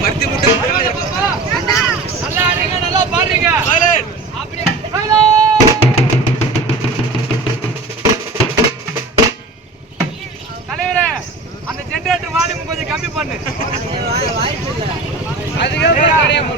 பருத்தி நல்லா நல்லா பாருங்க. அப்படியே ஜென்ரேட்டர் வால்யூம் கொஞ்சம் கம்மி பண்ணு அதுக்கப்புறம் கிடையாது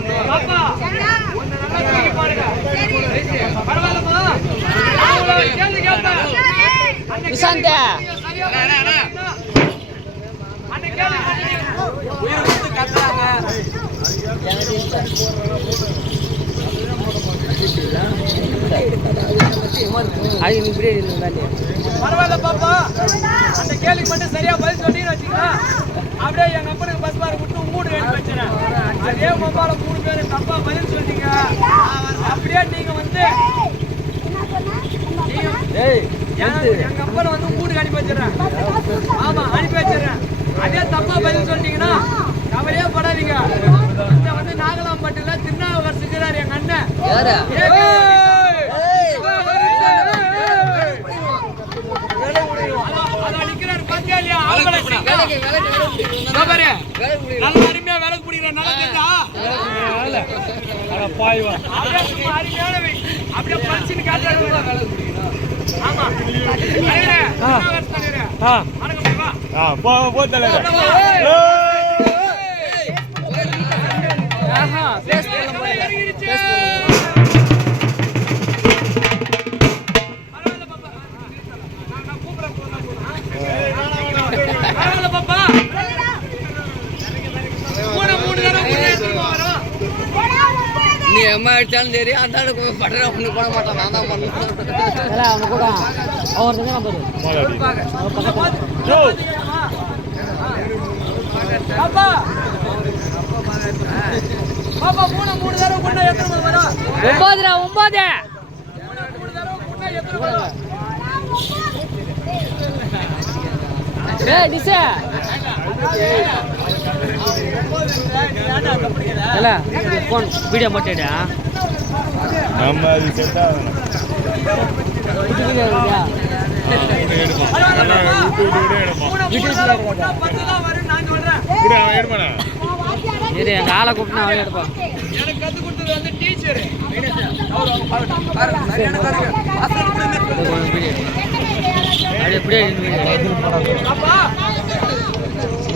அது நீ இப்படியே இருந்தாலே பரவாயில்ல பாப்பா. அந்த கேள்விக்கு மட்டும் சரியா பதில் சொன்னீங்கன்னு வச்சுக்கலாம் அப்படியே எங்க அப்பனுக்கு பஸ் பாரு விட்டு மூடு வேண்டி வச்சுறேன். அதே மொபால மூணு பேர் தப்பா பதில் சொன்னீங்க அப்படியே நீங்க வந்து எங்க- அப்பனை வந்து மூடு அனுப்பி வச்சிடறேன். ஆமா அனுப்பி வச்சிடறேன். அதே தப்பா பதில் சொன்னீங்கன்னா நல்ல அருமையா விளக்கு பிடிக்கிற நல்லா. அப்படியே. எம்மா அடித்தாலும் சரி அந்த ஆளுக்கு படுற ஒண்ணு பண்ண மாட்டான் நான் தான் பண்ணுவேன். ஒன்பது இல்ல ஃபோன் வீடியோ மட்டும் நம்ம அது செட் ஆகணும். ஆளை கூப்பிட்டு அவன் எடுப்பான். எனக்கு கத்து கொடுத்தது வந்து டீச்சர். அப்படியே அப்படியே அப்பா எங்க சைலண்ட் இதை